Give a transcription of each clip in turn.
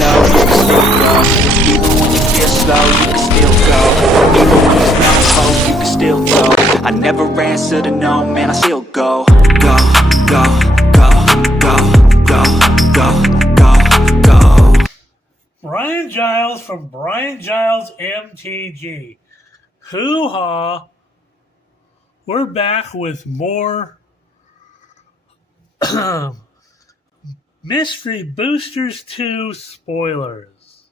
low, you can still go. Even when you feel slow, you can still go. Even when there's no hope, you can still go. I never answer to no, man, I still go. Go, go, go, go, go, go, go, go. Brian Giles from Brian Giles MTG. Hoo-ha. We're back with more Mystery Boosters 2 spoilers.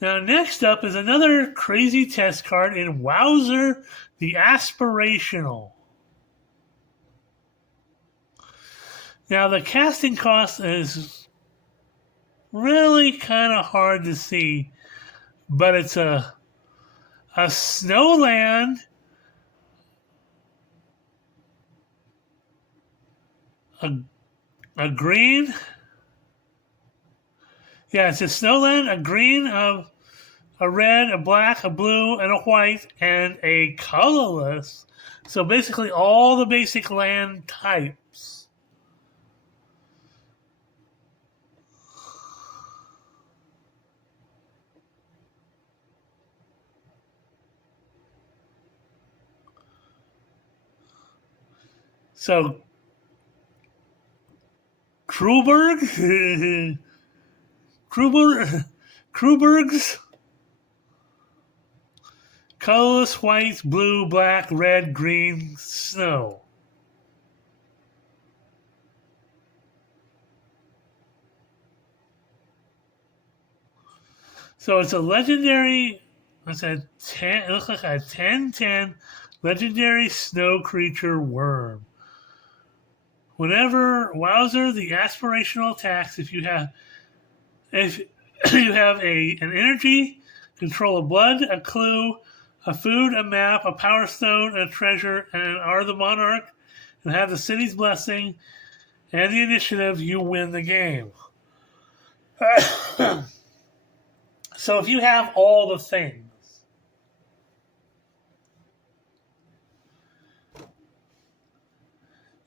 Now, next up is another crazy test card in Wowzer the Aspirational. Now, the casting cost is really kind of hard to see, but it's a Snowland, a green. Yeah, it's a Snowland, a green, a red, a black, a blue, and a white, and a colorless. So basically all the basic land types. So Kruberg's colorless, white, blue, black, red, green, snow. So it's a legendary, it looks like a 10/10 legendary snow creature worm. Whenever Wowzer the Aspirational attacks, if you have an energy, control a blood, a clue, a food, a map, a power stone, a treasure, and are the monarch, and have the city's blessing and the initiative, you win the game. So if you have all the things,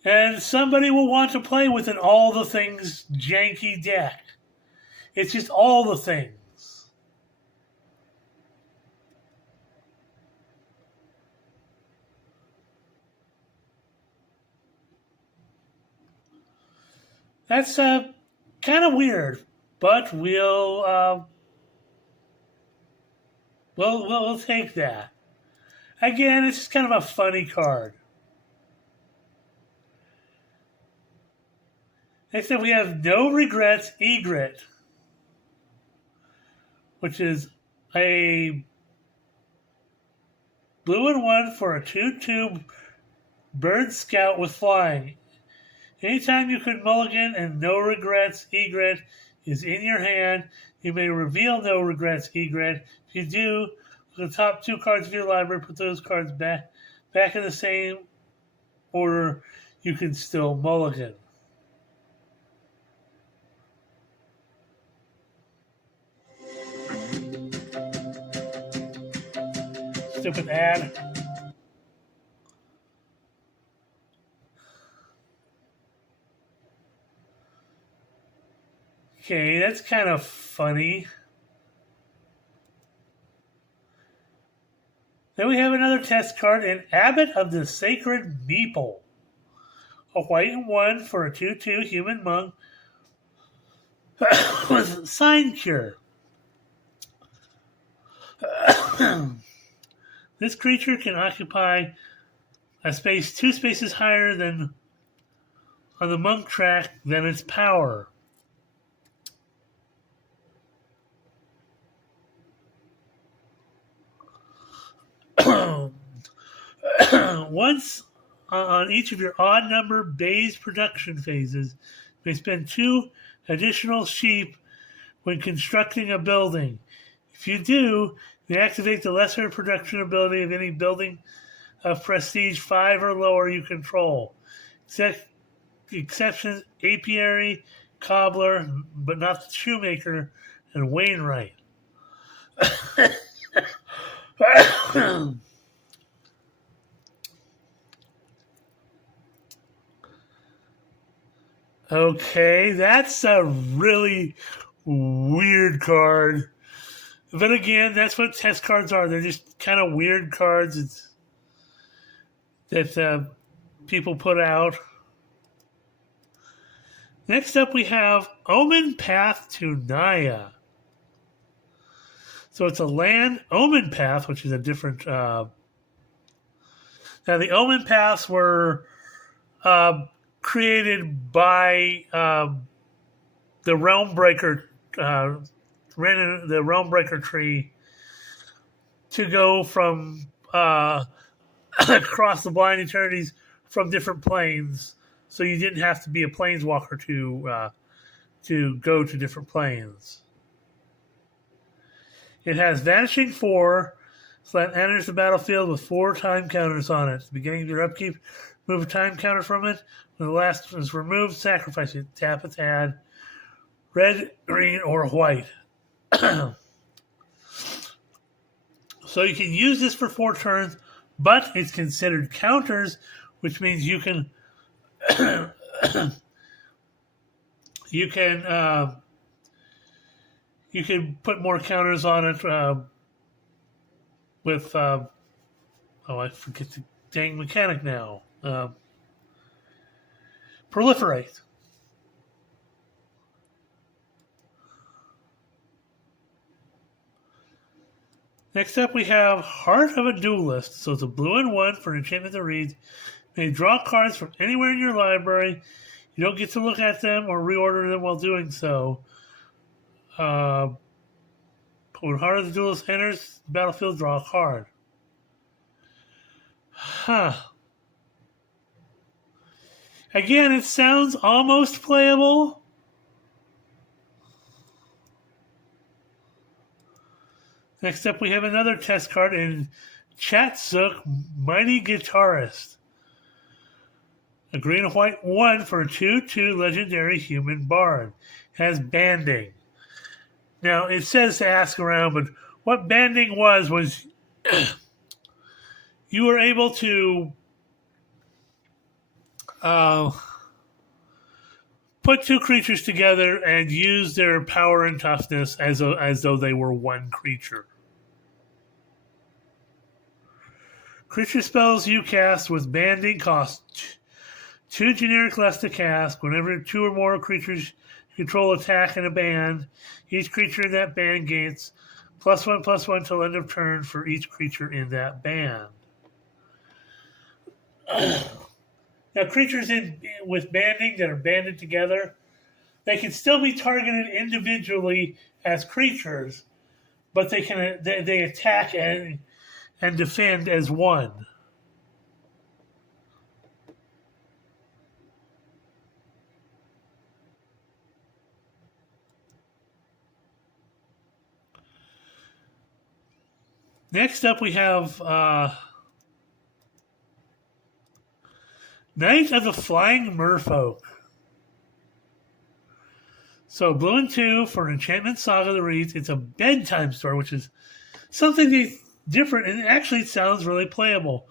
and somebody will want to play with an all the things janky deck. It's just all the things. That's kind of weird, but we'll take that. Again, it's just kind of a funny card. Next up, we have No Regrets Egret, which is a blue and 1 for a 2/2 bird scout with flying. Anytime you could mulligan and No Regrets Egret is in your hand, you may reveal No Regrets Egret. If you do, the top 2 cards of your library, put those cards back in the same order. You can still mulligan. Stupid ad. Okay, that's kind of funny. Then we have another test card, an Abbot of the Sacred Meeple. A white and 1 for a 2/2 human monk with Sign Cure. This creature can occupy a space 2 spaces higher than on the monk track than its power. Once on each of your odd number base production phases, you may spend 2 additional sheep when constructing a building. If you do, you activate the lesser production ability of any building of prestige 5 or lower you control. Exceptions: apiary, cobbler, but not the shoemaker, and Wainwright. Okay, that's a really weird card. But again, that's what test cards are. They're just kind of weird cards that people put out. Next up, we have Omen Path to Naya. So it's a land Omen Path, which is a different. Now, the Omen Paths were created by the Realm Breaker, the Realm Breaker tree to go from across the Blind Eternities from different planes. So you didn't have to be a planeswalker to go to different planes. It has Vanishing 4, so that enters the battlefield with 4 time counters on it. At the beginning of your upkeep, remove a time counter from it. When the last is removed, sacrifice it. Tap its hand. Red, green, or white. So you can use this for 4 turns, but it's considered counters, which means you can you can put more counters on it with I forget the dang mechanic now. Proliferate. Next up, we have Heart of a Duelist. So it's a blue and 1 for an enchantment that reads, you may draw cards from anywhere in your library. You don't get to look at them or reorder them while doing so. When Heart of the Duelist enters the battlefield, draw a card. Again, it sounds almost playable. Next up, we have another test card in Chatsuk, Mighty Guitarist. A green and white 1 for a 2/2 legendary human bard. Has banding. Now, it says to ask around, but what banding was you were able to put 2 creatures together and use their power and toughness as though they were one creature. Creature spells you cast with banding cost 2 generic less to cast. Whenever 2 or more creatures you control attack in a band, each creature in that band gains +1/+1 till end of turn for each creature in that band. Now, creatures with banding that are banded together, they can still be targeted individually as creatures, but they attack and defend as one. Next up, we have Knight of the Flying Merfolk. So blue and 2 for an enchantment saga that reads, it's a bedtime story, which is something different, and actually it sounds really playable.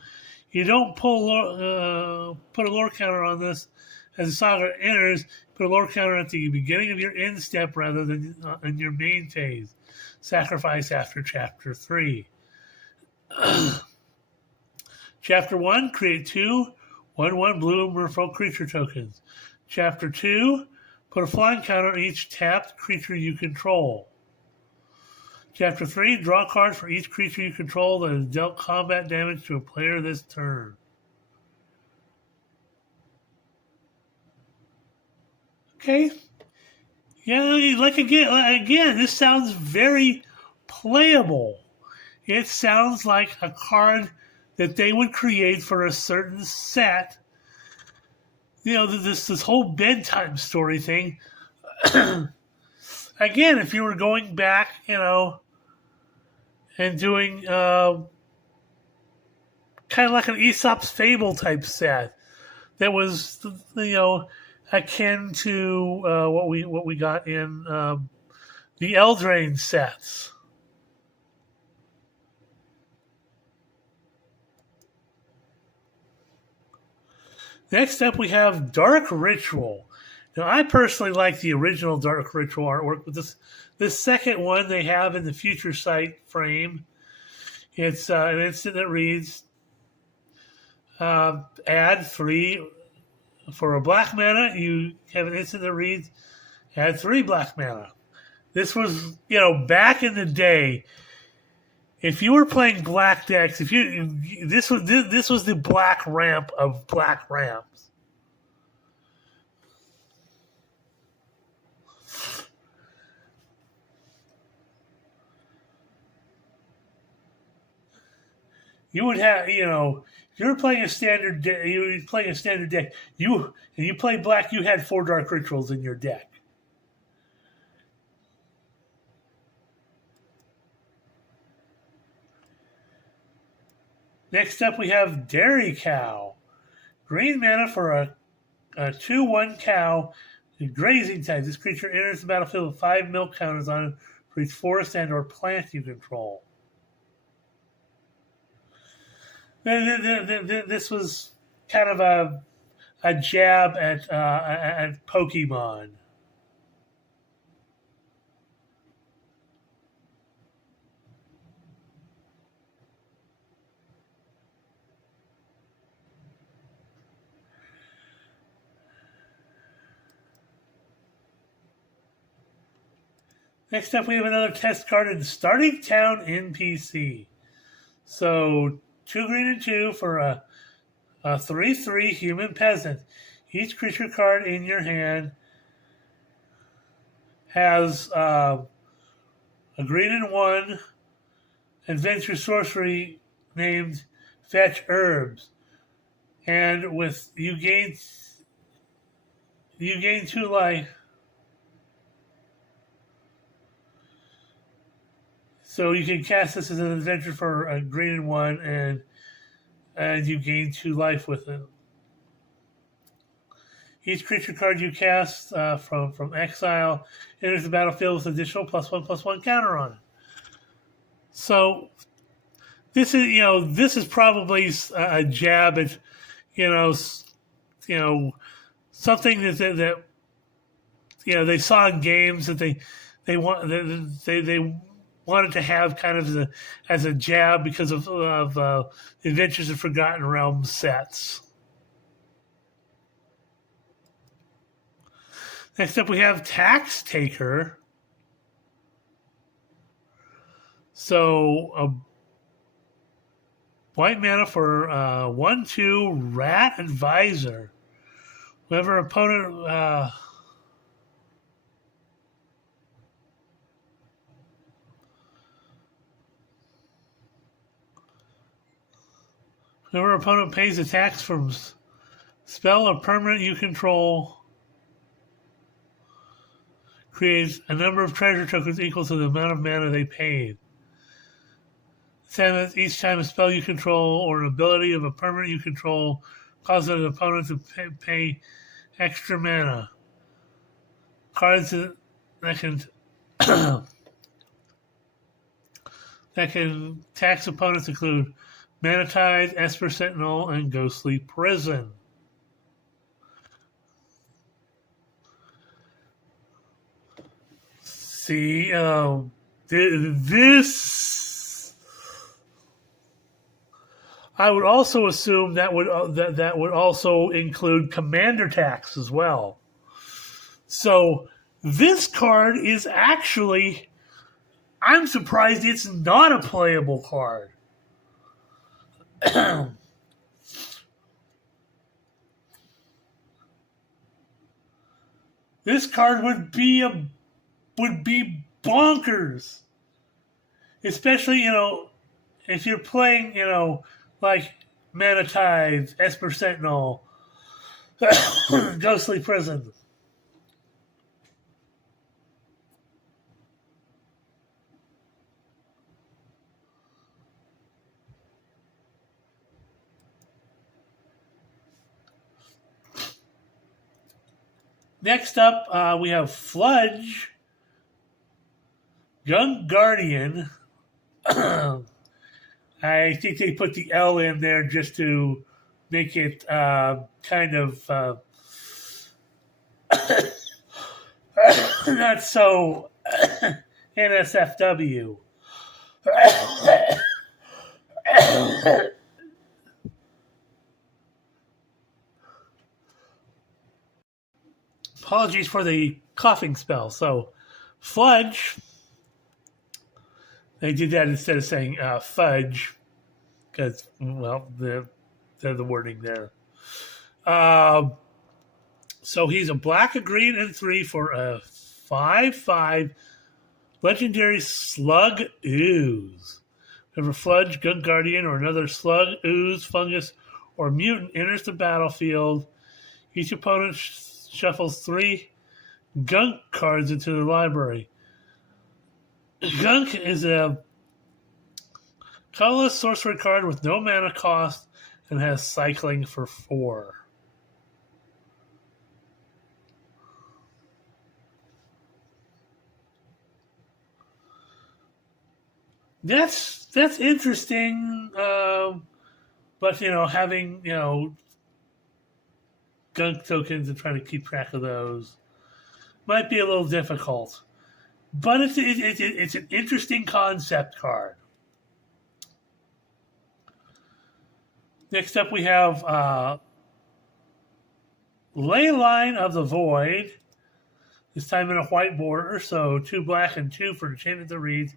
You don't put a lore counter on this as the saga enters. Put a lore counter at the beginning of your end step rather than in your main phase. Sacrifice after Chapter 3. Chapter 1, create 2 1/1 blue merfolk creature tokens. Chapter 2, put a flying counter on each tapped creature you control. Chapter 3, draw a card for each creature you control that has dealt combat damage to a player this turn. Okay. Yeah, like again, this sounds very playable. It sounds like a card that they would create for a certain set. You know, this whole bedtime story thing. Again, if you were going back, and doing kind of like an Aesop's Fable type set that was, akin to what we got in the Eldraine sets. Next up, we have Dark Ritual. Now, I personally like the original Dark Ritual artwork, but this second one they have in the Future Sight frame. It's an instant that reads, add 3 for a black mana. You have an instant that reads, add 3 black mana. This was, back in the day. If you were playing black decks, this was the black ramp of black ramps. You would have, if you were playing a standard deck, you played black, you had 4 Dark Rituals in your deck. Next up, we have Dairy Cow. Green mana for a 2/1 cow, grazing type. This creature enters the battlefield with 5 milk counters on it for each forest and/or plant you control. This was kind of a jab at Pokemon. Next up, we have another test card in Starting Town NPC. So, 2 green and 2 for a 3/3 human peasant. Each creature card in your hand has a green and 1 adventure sorcery named Fetch Herbs. And with you gain 2 life. So you can cast this as an adventure for a green and 1, and you gain 2 life with it. Each creature card you cast from exile enters the battlefield with additional +1/+1 counter on it. So this is probably a jab at something that they saw in games that they wanted to have kind of as a jab because of Adventures of Forgotten Realms sets. Next up, we have Tax Taker. So, a white mana for 1/2 Rat Advisor. Whoever opponent pays a tax from spell or permanent you control creates a number of treasure tokens equal to the amount of mana they paid. Each time a spell you control or an ability of a permanent you control causes an opponent to pay extra mana. Cards that can that can tax opponents include Mana Tithe, Esper Sentinel, and Ghostly Prison. See, this I would also assume that would also include Commander Tax as well. So this card is actually, I'm surprised it's not a playable card. This card would be bonkers, especially if you're playing like Mana Tithe, Esper Sentinel, Ghostly Prison. Next up, we have Fludge, Young Guardian. I think they put the L in there just to make it kind of not so NSFW. Apologies for the coughing spell. So, Fudge, they did that instead of saying fudge, because, well, they're the wording there. So he's a black, a green, and 3 for a 5/5 legendary Slug Ooze. Whenever Fudge, Gunk Guardian, or another Slug, Ooze, Fungus, or Mutant enters the battlefield, each opponent shuffles 3 Gunk cards into the library. Gunk is a colorless sorcery card with no mana cost and has cycling for 4. That's interesting, but having Gunk tokens and trying to keep track of those might be a little difficult. But it's an interesting concept card. Next up, we have Leyline of the Void. This time in a white border, so 2 black and 2 for Enchanted the Reeds.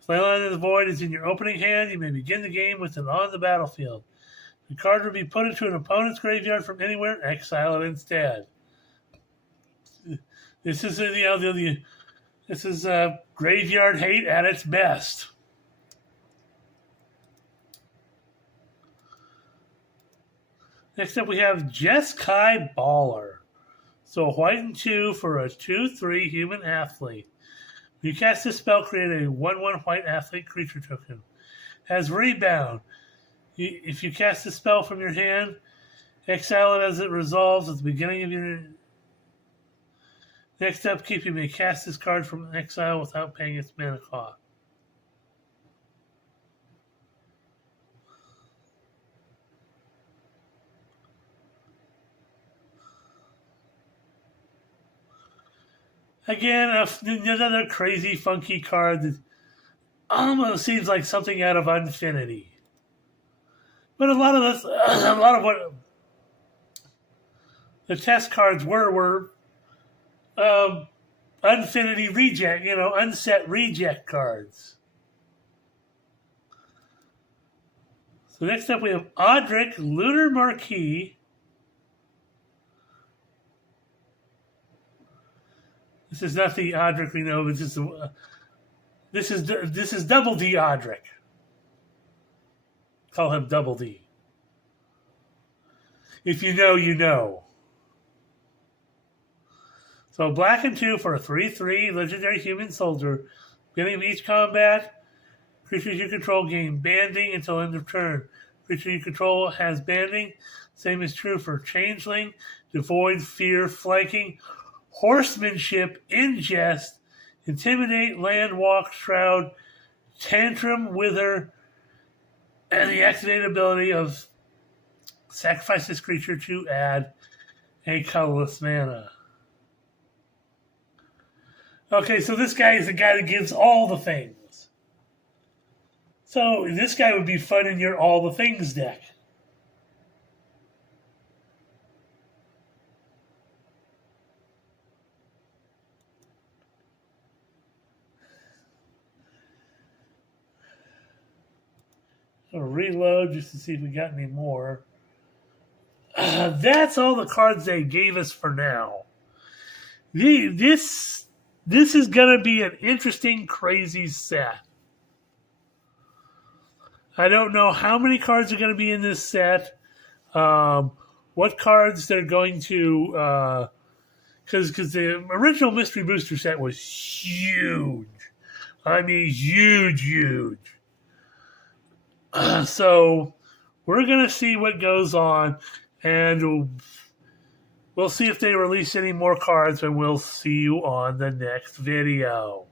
If Leyline of the Void is in your opening hand, you may begin the game with it on the battlefield. The card will be put into an opponent's graveyard from anywhere, exile it instead. This is this is graveyard hate at its best. Next up, we have Jeskai Baller. So a white and 2 for a 2/3 human athlete. When you cast this spell, create a 1/1 white athlete creature token. Has rebound. If you cast the spell from your hand, exile it as it resolves at the beginning of your... Next upkeep, you may cast this card from exile without paying its mana cost. Again, another crazy, funky card that almost seems like something out of Unfinity. But a lot of what the test cards were Unfinity reject, unset reject cards. So next up we have Audric, Lunar Marquis. This is not the Audric we know. This is Double D Audric. Call him Double D. If you know, you know. So black and 2 for a 3/3 legendary human soldier. Beginning of each combat, creatures you control gain banding until end of turn. Creature you control has banding. Same is true for changeling, devoid, fear, flanking, horsemanship, ingest, intimidate, land walk, shroud, tantrum, wither, and the activated ability of sacrifice this creature to add a colorless mana. Okay, so this guy is the guy that gives all the things. So this guy would be fun in your all the things deck. I'll reload just to see if we got any more. That's all the cards they gave us for now. This is going to be an interesting, crazy set. I don't know how many cards are going to be in this set. What cards they're going to... Because the original Mystery Booster set was huge. I mean, huge. So we're going to see what goes on, and we'll see if they release any more cards, and we'll see you on the next video.